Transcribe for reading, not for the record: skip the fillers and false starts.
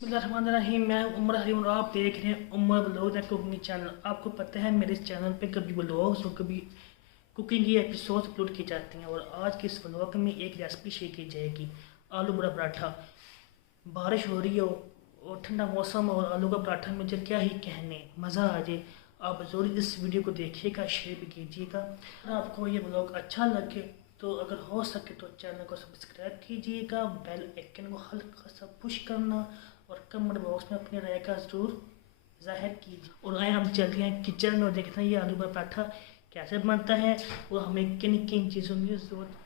बिस्मिल्लाहिर्रहमानिर्रहीम। मैं उमर हरीम और आप देख रहे हैं Umar vlogs and cooking channel. आपको पता है मेरे इस चैनल पे कभी व्लॉग्स और कभी कुकिंग की एपिसोड्स अपलोड की जाती हैं और आज के इस व्लॉग में एक रेसिपी शेयर की जाएगी, आलू बड़ा पराठा। बारिश हो रही हो और ठंडा मौसम और आलू का पराठा मुझे क्या ही कहने, मज़ा आ जाए। आप ज़रूर इस वीडियो को देखिएगा, शेयर भी कीजिएगा। अगर आपको ये व्लॉग अच्छा लगे तो अगर हो सके तो चैनल को सब्सक्राइब कीजिएगा, बेल आइकन को हल्का सा पुश करना और कमेंट बॉक्स में अपनी राय का ज़रूर जाहिर कीजिए। और आए हम चलते हैं किचन में और देखते हैं ये आलू का पराठा कैसे बनता है और हमें किन किन चीज़ों की ज़रूरत